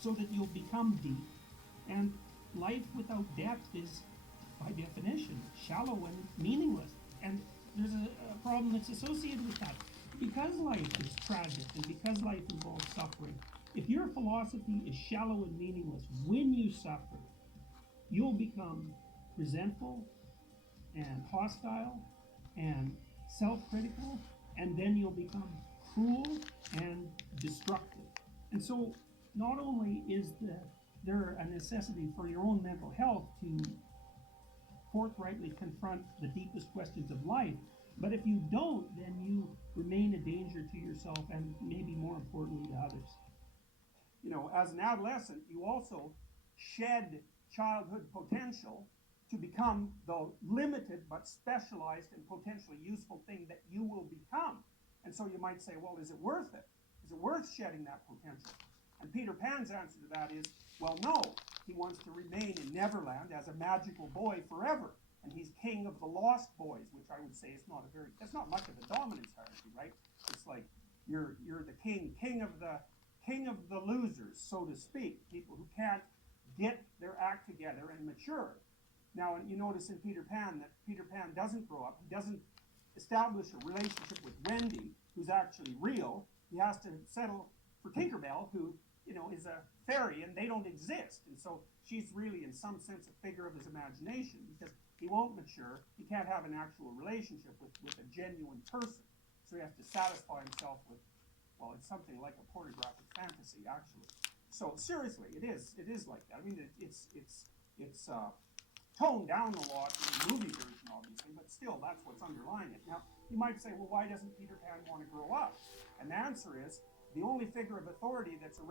so that you'll become deep. And life without depth is, by definition, shallow and meaningless. And there's a problem that's associated with that. Because life is tragic and because life involves suffering, if your philosophy is shallow and meaningless when you suffer, you'll become resentful and hostile and self-critical, and then you'll become cruel and destructive. And so not only is there a necessity for your own mental health to forthrightly confront the deepest questions of life, but if you don't, then you remain a danger to yourself and maybe more importantly to others. You know, as an adolescent, you also shed childhood potential to become the limited but specialized and potentially useful thing that you will become. And so you might say, well, is it worth it? Is it worth shedding that potential? And Peter Pan's answer to that is, well, no. He wants to remain in Neverland as a magical boy forever. And he's king of the lost boys, which I would say is not that's not much of a dominance hierarchy, right? It's like you're the king of the losers, so to speak, people who can't get their act together and mature. Now, you notice in Peter Pan that Peter Pan doesn't grow up. He doesn't establish a relationship with Wendy, who's actually real. He has to settle for Tinkerbell, who, you know, is a fairy, and they don't exist. And so she's really, in some sense, a figure of his imagination, because he won't mature. He can't have an actual relationship with a genuine person. So he has to satisfy himself with, well, it's something like a pornographic fantasy, actually. So seriously, it is like that. I mean, it's toned down a lot in the movie version, obviously, but still, that's what's underlying it. Now, you might say, well, why doesn't Peter Pan want to grow up? And the answer is, the only figure of authority that's